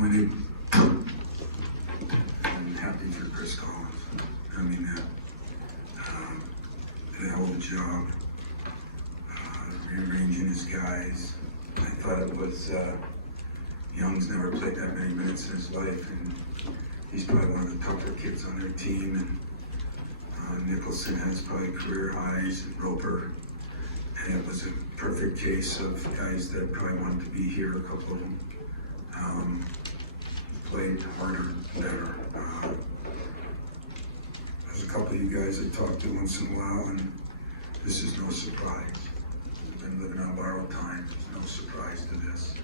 disappointed and happy for Chris Collins. I mean that. Did a hell of a job rearranging his guys. I thought it was, Young's never played that many minutes in his life, and he's probably one of the tougher kids on their team. And Nicholson has probably career highs, and Roper. And it was a perfect case of guys that probably wanted to be here, a couple of them. Played harder, better. There's a couple of you guys I talk to once in a while, and this is no surprise. We've been living on borrowed time. There's no surprise to this.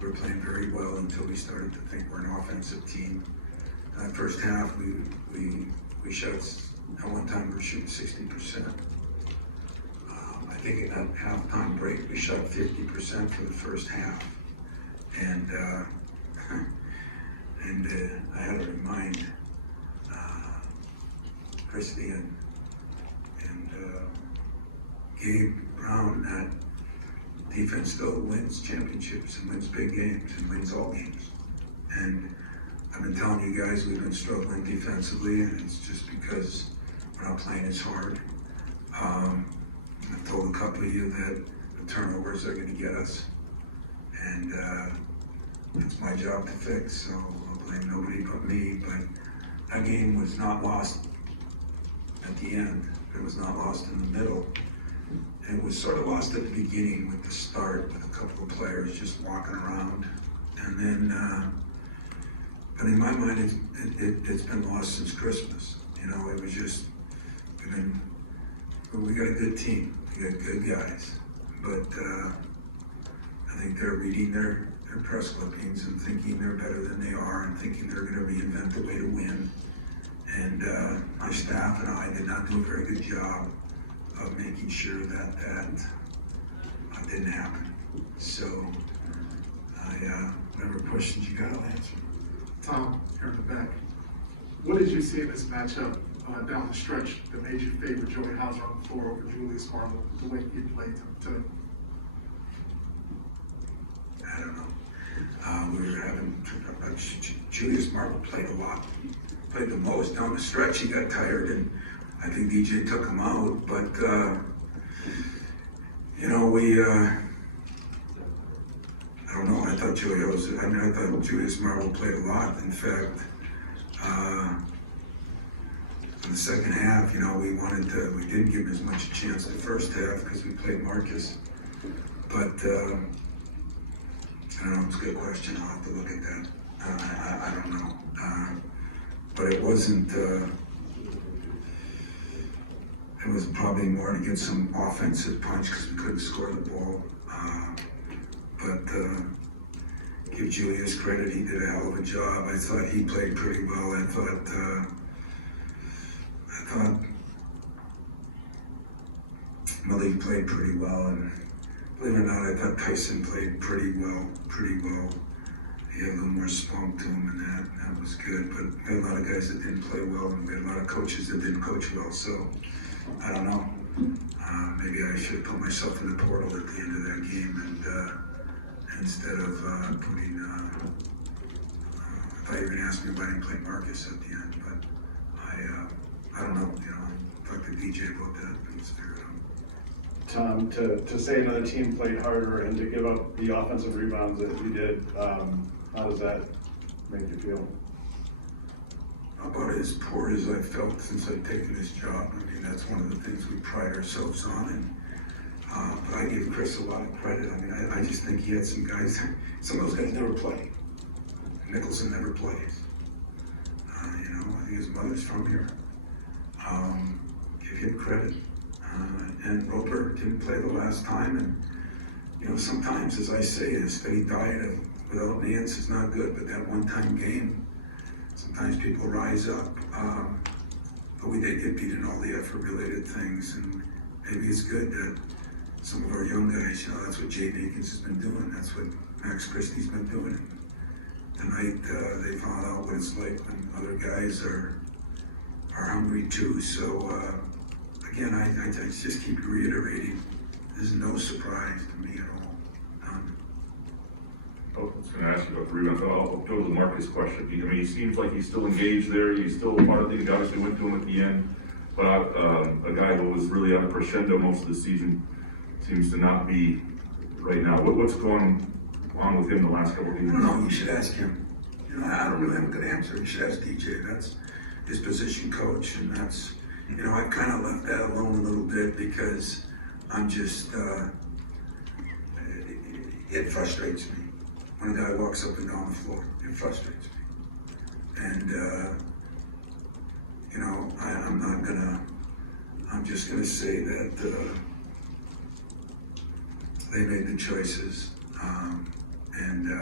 We were playing very well until we started to think we're an offensive team. In that first half, we shot, at one time we were shooting 60%. I think in that halftime break, we shot 50% for the first half. And I had to remind Christie and Gabe Brown that defense still wins championships and wins big games and wins all games. And I've been telling you guys we've been struggling defensively, and it's just because we're not playing as hard. I've told a couple of you that the turnovers are going to get us, and it's my job to fix, so I'll blame nobody but me. But that game was not lost at the end. It was not lost in the middle. It was sort of lost at the beginning with the start, with a couple of players just walking around. And then, but in my mind, it's been lost since Christmas. You know, it was just, we got a good team. We got good guys. But I think they're reading their press clippings and thinking they're better than they are and thinking they're going to reinvent the way to win. And my staff and I did not do a very good job of making sure that didn't happen. So, whatever questions you got, I'll answer. Tom, here in the back. What did you see in this matchup down the stretch that made you favor Joey Hauser on the floor over Julius Marble, the way he played today? I don't know. We were having, Julius Marble played a lot. Played the most. Down the stretch, he got tired, and I think DJ took him out. But, you know, I don't know. I thought Julius Marble played a lot. In fact, in the second half, you know, we didn't give him as much a chance the first half because we played Marcus. But, I don't know, it's a good question. I'll have to look at that. I don't know. But it wasn't, it was probably more to get some offensive punch because we couldn't score the ball. But give Julius credit, he did a hell of a job. I thought he played pretty well. I thought Malik played pretty well, and believe it or not, I thought Tyson played pretty well. He had a little more spunk to him, and that was good. But we had a lot of guys that didn't play well, and we had a lot of coaches that didn't coach well. So I don't know. Maybe I should have put myself in the portal at the end of that game, and instead of putting. I thought you were going to ask me why I didn't play Marcus at the end, but I don't know. You know, talk to DJ about that. Let's figure it out. Tom, to say another team played harder and to give up the offensive rebounds that we did, how does that make you feel? About as poor as I've felt since I've taken this job. I mean, that's one of the things we pride ourselves on. And but I give Chris a lot of credit. I mean, I just think he had some guys. Some of those guys never play. Nicholson never plays. You know, I think his mother's from here. Give him credit. And Roper didn't play the last time. And you know, sometimes, as I say, a steady diet without Nance is not good. But that one-time game, sometimes people rise up. But we did get beat in all the effort-related things, and maybe it's good that some of our young guys, you know, that's what Jay Akins has been doing. That's what Max Christie's been doing. Tonight, they found out what it's like when other guys are hungry too. So again, I just keep reiterating, there's no surprise to me at all. Oh, I was gonna ask you about the rebound, I'll go to the Marcus question. I mean, he seems like he's still engaged there, he's still a part of the thing, obviously went to him at the end. But a guy who was really on a crescendo most of the season seems to not be right now. What's going on with him the last couple of I games? don't know, you should ask him. You know, I don't really have a good answer. You should ask DJ. That's his position coach, and that's, you know, I've kind of left that alone a little bit because I'm just, it frustrates me when a guy walks up and down the floor. It frustrates me. And, you know, I'm just gonna say that they made the choices, and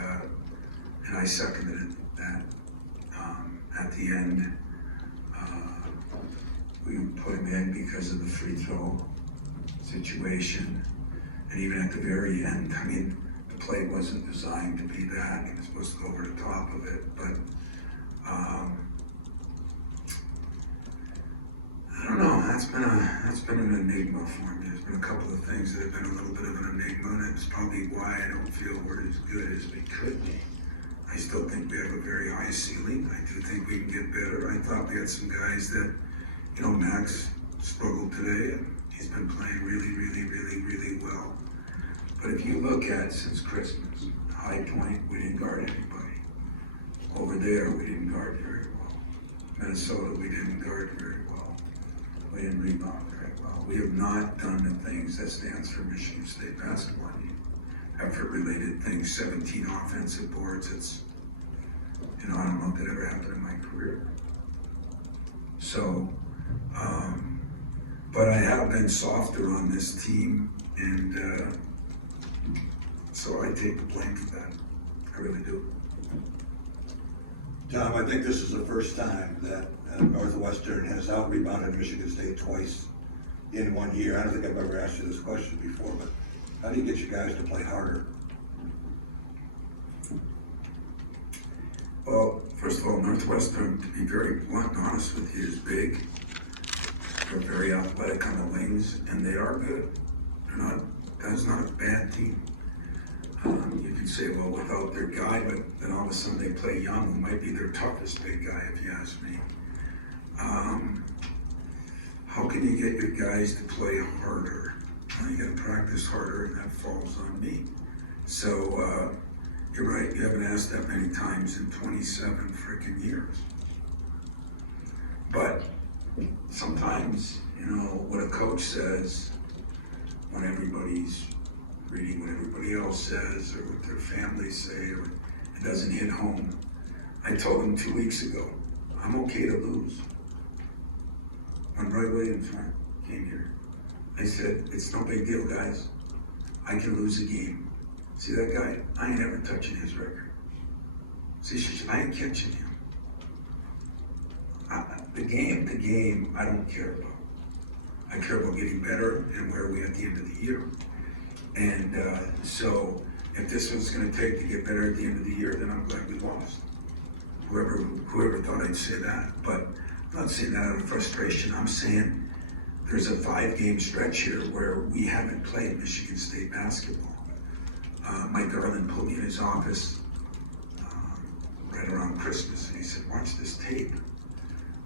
I seconded that. At the end, we put him in because of the free throw situation, and even at the very end, I mean, the play wasn't designed to be that. It was supposed to go over the top of it, but I don't know. That's been an enigma for me. There's been a couple of things that have been a little bit of an enigma, and it's probably why I don't feel we're as good as we could be. I still think we have a very high ceiling. I do think we can get better. I thought we had some guys that, you know, Max struggled today, and he's been playing really, really, really, really well. But if you look at since Christmas, High Point, we didn't guard anybody. Over there, we didn't guard very well. Minnesota, we didn't guard very well. We didn't rebound very well. We have not done the things that stands for Michigan State basketball. I mean, effort-related things, 17 offensive boards. It's, you know, I don't know if that ever happened in my career. So, but I have been softer on this team, and so I take the blame for that. I really do. Tom, I think this is the first time that Northwestern has out-rebounded Michigan State twice in 1 year. I don't think I've ever asked you this question before, but how do you get you guys to play harder? Well, first of all, Northwestern, to be very blunt and honest with you, is big. They're very athletic on the wings, and they are good. That's not a bad team. You can say, well, without their guy, but then all of a sudden they play Young, who might be their toughest big guy, if you ask me. How can you get your guys to play harder? Well, you gotta practice harder, and that falls on me. So, you're right, you haven't asked that many times in 27 freaking years. But sometimes, you know, what a coach says when everybody's reading what everybody else says or what their families say, or it doesn't hit home. I told them 2 weeks ago, I'm okay to lose. When Roy Williams came here, I said, it's no big deal, guys. I can lose a game. See that guy? I ain't ever touching his record. See, I ain't catching him. The game, I don't care about. I care about getting better and where are we at the end of the year. And so if this was gonna take to get better at the end of the year, then I'm glad we lost. Whoever thought I'd say that, but I'm not saying that out of frustration. I'm saying there's a 5-game stretch here where we haven't played Michigan State basketball. Mike Garland pulled me in his office right around Christmas, and he said, watch this tape.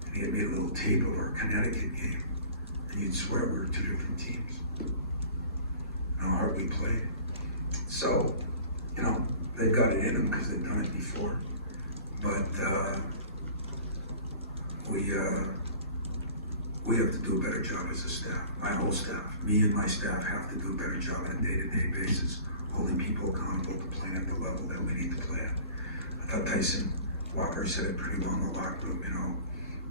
And he had made a little tape of our Connecticut game, and you'd swear we were 2 different teams. How hard we played. So, you know, they've got it in them because they've done it before. But we have to do a better job as a staff. My whole staff, me and my staff have to do a better job on a day-to-day basis, holding people accountable to playing at the level that we need to play at. I thought Tyson Walker said it pretty well in the locker room, you know,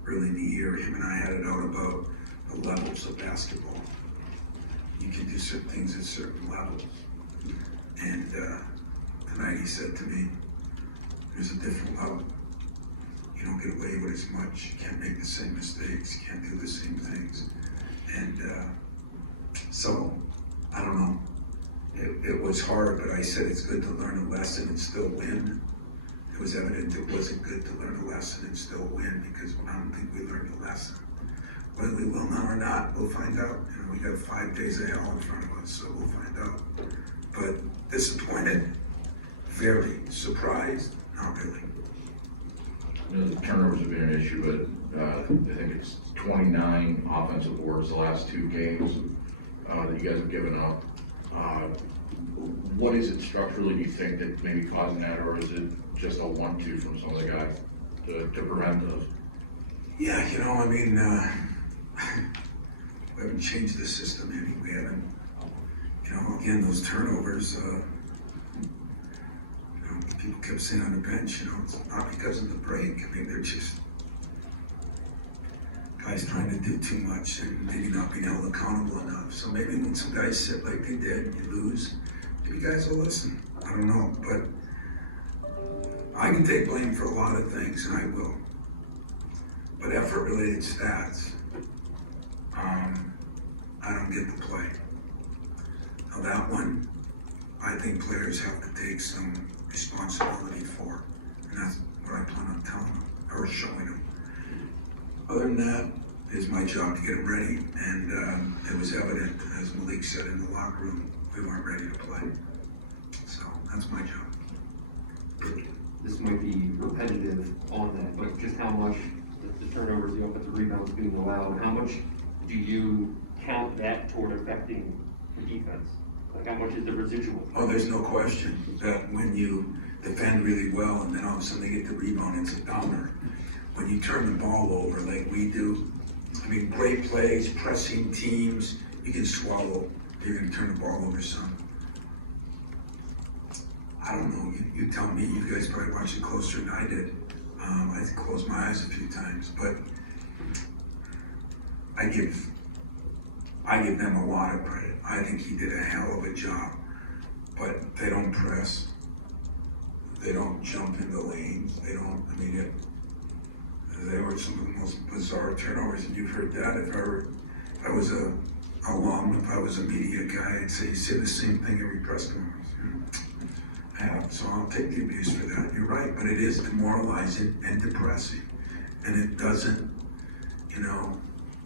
early in the year. Him and I had it out about the levels of basketball. You can do certain things at certain levels. And tonight he said to me, there's a different level. You don't get away with as much. You can't make the same mistakes. You can't do the same things. And so, I don't know. It was hard, but I said it's good to learn a lesson and still win. It was evident it wasn't good to learn a lesson and still win because I don't think we learned a lesson. Whether we will now or not, we'll find out. You know, we got 5 days of hell in front of us, so we'll find out. But disappointed, very surprised, not really. You know, the turnovers have been an issue, but I think it's 29 offensive boards the last 2 games that you guys have given up. What is it structurally, do you think, that may be causing that, or is it just a 1-2 from some of the guys to prevent those? Yeah, you know, I mean, we haven't changed the system any. We haven't, you know, again, those turnovers, you know, people kept sitting on the bench, you know, it's not because of the break. I mean, they're just guys trying to do too much and maybe not being held accountable enough. So maybe when some guys sit like they did and you lose, maybe guys will listen. I don't know, but I can take blame for a lot of things, and I will. But effort-related stats, I don't get the play. Now that one, I think players have to take some responsibility for, and that's what I plan on telling them, or showing them. Other than that, it's my job to get them ready, and it was evident, as Malik said in the locker room, we weren't ready to play. So that's my job. This might be repetitive on that, but just how much the turnovers, the offensive rebounds being allowed, how much do you count that toward affecting the defense? Like how much is the residual? Oh, there's no question that when you defend really well and then all of a sudden they get the rebound, it's a downer. When you turn the ball over like we do, I mean, great plays, pressing teams, you can swallow, you're gonna turn the ball over some. I don't know, you tell me, you guys probably watched it closer than I did. I closed my eyes a few times, but I give them a lot of credit. I think he did a hell of a job, but they don't press. They don't jump into lanes. They don't, I mean, they were some of the most bizarre turnovers, and you've heard that. If I was a alum, if I was a media guy, I'd say you say the same thing every press conference. I have, so I'll take the abuse for that. You're right, but it is demoralizing and depressing, and it doesn't, you know,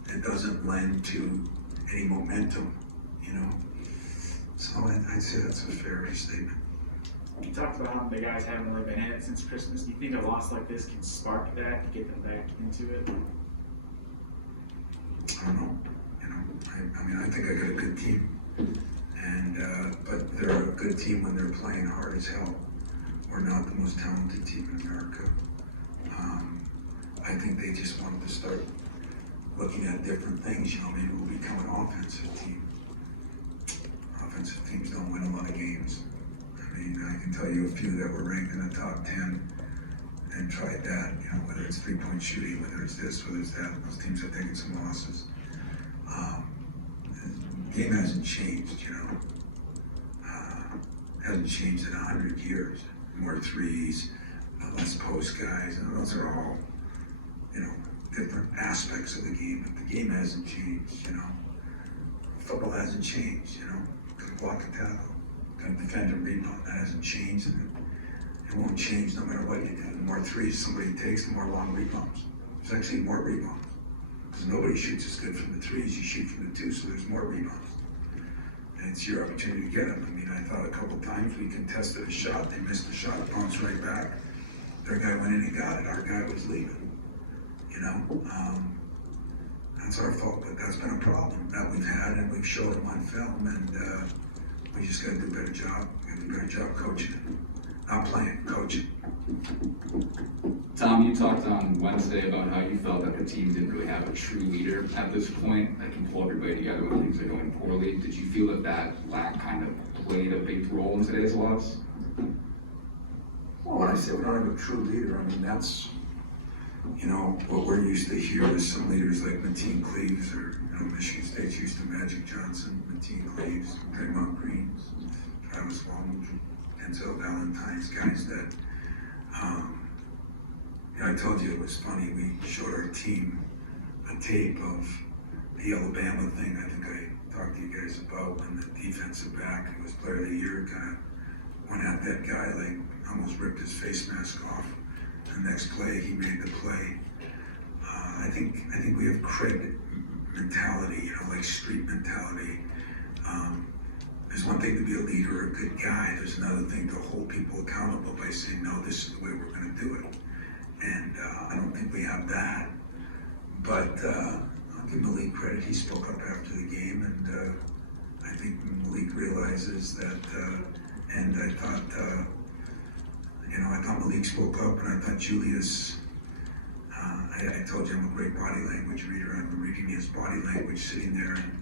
it doesn't lend to any momentum, you know. So I'd say that's a fair statement. You talked about how the guys haven't really been in it since Christmas. Do you think a loss like this can spark that to get them back into it? I don't know, you know, I mean, I think I got a good team, and, but they're a good team when they're playing hard as hell. We're not the most talented team in America. I think they just wanted to start looking at different things, you know, maybe we'll become an offensive team. Offensive teams don't win a lot of games. I mean, I can tell you a few that were ranked in the top 10 and tried that, you know, whether it's three-point shooting, whether it's this, whether it's that, those teams have taken some losses. The game hasn't changed, you know. Hasn't changed in 100 years. More threes, less post guys, and those are all, you know, different aspects of the game, but the game hasn't changed, you know. Football hasn't changed, you know. Gonna block a tackle, gonna defend and rebound, that hasn't changed, and it won't change no matter what you do. The more threes somebody takes, the more long rebounds. There's actually more rebounds, because nobody shoots as good from the threes, you shoot from the two, so there's more rebounds. And it's your opportunity to get them. I mean, I thought a couple times we contested a shot, they missed the shot, bounced right back. Their guy went in and got it, our guy was leaving. You know, that's our fault, but that's been a problem that we've had, and we've showed them on film, and we just gotta do a better job. We gotta do a better job coaching it. Not playing, coaching. Tom, you talked on Wednesday about how you felt that the team didn't really have a true leader at this point that can pull everybody together when things are going poorly. Did you feel that that lack kind of played a big role in today's loss? Well, when I say we don't have a true leader, I mean, that's, you know, what we're used to here is some leaders like Mateen Cleaves, or, you know, Michigan State's used to Magic Johnson, Mateen Cleaves, Draymond Green, Travis Walton, Denzel Valentine's, guys that, you know, I told you it was funny, we showed our team a tape of the Alabama thing, I think I talked to you guys about, when the defensive back, who was player of the year, kind of went at that guy, like, almost ripped his face mask off. The next play, he made the play. I think we have Craig mentality, you know, like street mentality. there's one thing to be a leader or a good guy. There's another thing to hold people accountable by saying, no, this is the way we're going to do it. And I don't think we have that. But I'll give Malik credit. He spoke up after the game, and I think Malik realizes that. And I thought, I thought Malik spoke up, and I thought Julius. I told you I'm a great body language reader. I'm reading his body language sitting there, and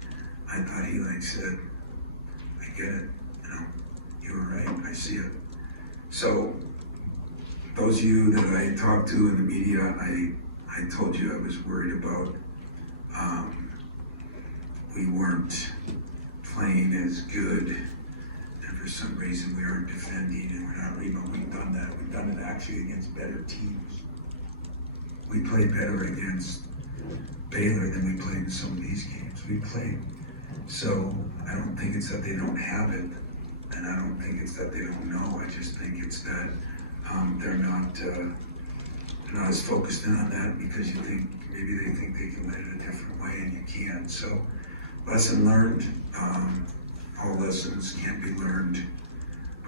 I thought he said, I get it, you were right, I see it. So, those of you that I talked to in the media, I told you I was worried about, we weren't playing as good, and for some reason we aren't defending and we're not rebounding. We've done that. We've done it actually against better teams. We played better against Baylor than we played in some of these games. We played. So I don't think it's that they don't have it, and I don't think it's that they don't know. I just think it's that they're not as focused in on that because maybe they think they can let it a different way, and you can't. So lesson learned. All lessons can't be learned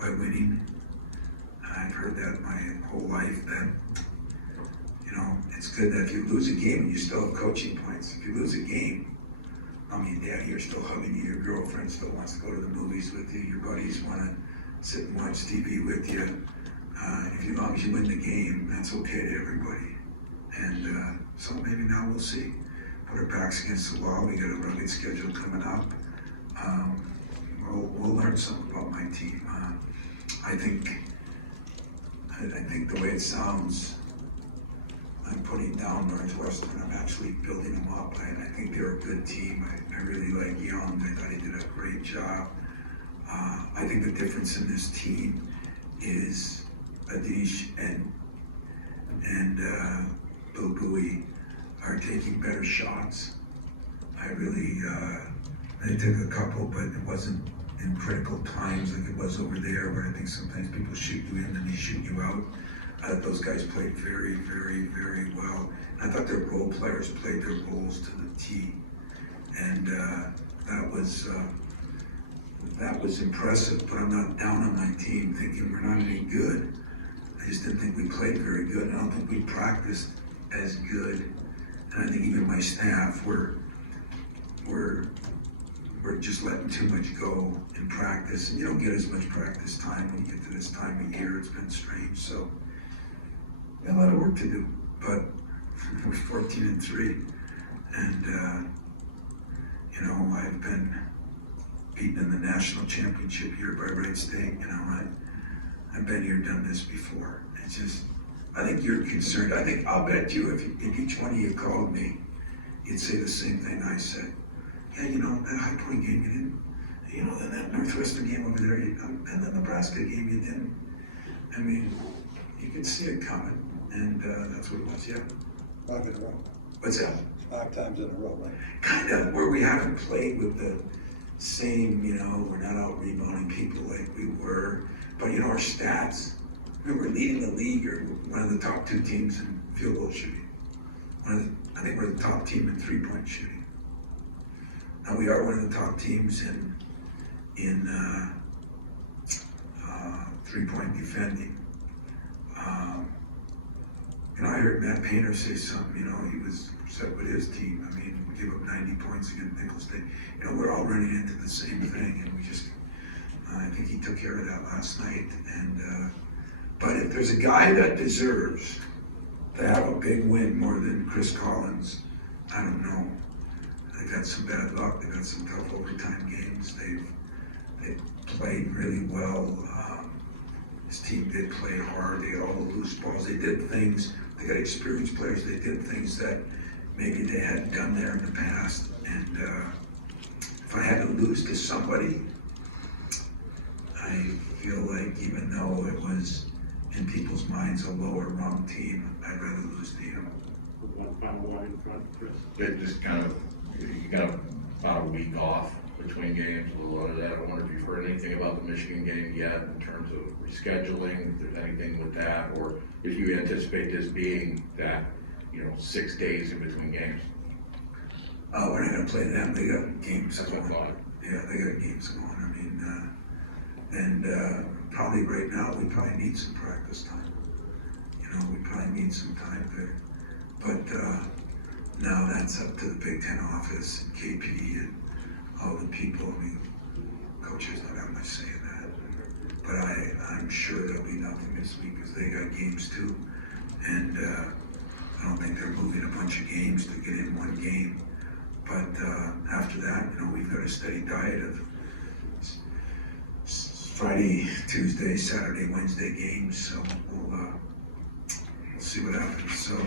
by winning. I've heard that my whole life that, it's good that if you lose a game, you still have coaching points. If you lose a game, Daddy are still hugging you, your girlfriend still wants to go to the movies with you, your buddies want to sit and watch TV with you. As long as you win the game, that's okay to everybody. And so maybe now we'll see. Put our backs against the wall. We got a rugged schedule coming up. We'll learn something about my team. I think the way it sounds, I'm putting down Northwestern. I'm actually building them up. I think they're a good team. I really like Young. I thought he did a great job. I think the difference in this team is Adish and Bilgui are taking better shots. They took a couple, but it wasn't in critical times like it was over there, where I think sometimes people shoot you in and they shoot you out. I thought those guys played very, very, very well. And I thought their role players played their roles to the T. And that was impressive, but I'm not down on my team thinking we're not any good. I just didn't think we played very good. I don't think we practiced as good. And I think even my staff were just letting too much go in practice. And you don't get as much practice time when you get to this time of year. It's been strange. So we got a lot of work to do, but we're 14-3. And, I've been beaten in the national championship here by Wright State. I've been here, done this before. It's just, I think you're concerned. I'll bet you if each one of you called me, you'd say the same thing I said. Yeah, that High Point game you didn't. Then that Northwestern game over there, and the Nebraska game you didn't. You could see it coming, and that's what it was, yeah. 5 in a row. What's that? 5 times in a row, right? Kind of, where we haven't played with the same, we're not out rebounding people like we were. But, our stats, we're leading the league, or one of the top 2 teams in field goal shooting. I think we're the top team in 3-point shooting. And we are one of the top teams in 3-point defending. I heard Matt Painter say something, he was upset with his team. We gave up 90 points against Nicholls State. We're all running into the same thing, and I think he took care of that last night. And but if there's a guy that deserves to have a big win more than Chris Collins, I don't know. They've had some bad luck. They've had some tough overtime games. They've played really well. His team did play hard. They got all the loose balls. They did things. They got experienced players. They did things that maybe they hadn't done there in the past. And if I had to lose to somebody, I feel like even though it was in people's minds a lower rung team, I'd rather lose to him. One final one in front, Chris. It just you got about a week off between games, a little under that. I wonder if you've heard anything about the Michigan game yet in terms of rescheduling, if there's anything with that, or if you anticipate this being that, 6 days in between games. We're not gonna play them, they got games That's what I going. thought. Yeah, they got games going, I mean, probably right now, we probably need some practice time. You know, we probably need some time there, but, now that's up to the Big Ten office and KP and all the people, I mean, coaches don't have much say in that. But I'm sure there'll be nothing this week, because they got games too, and, I don't think they're moving a bunch of games to get in one game. But after that, you know, we've got a steady diet of Friday, Tuesday, Saturday, Wednesday games, so we'll see what happens. So,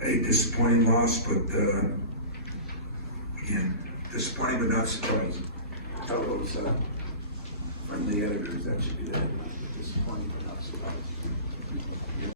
hey, disappointing loss, but again, disappointing but not surprising. How about, friendly editors, that should be that, disappointing but not surprising.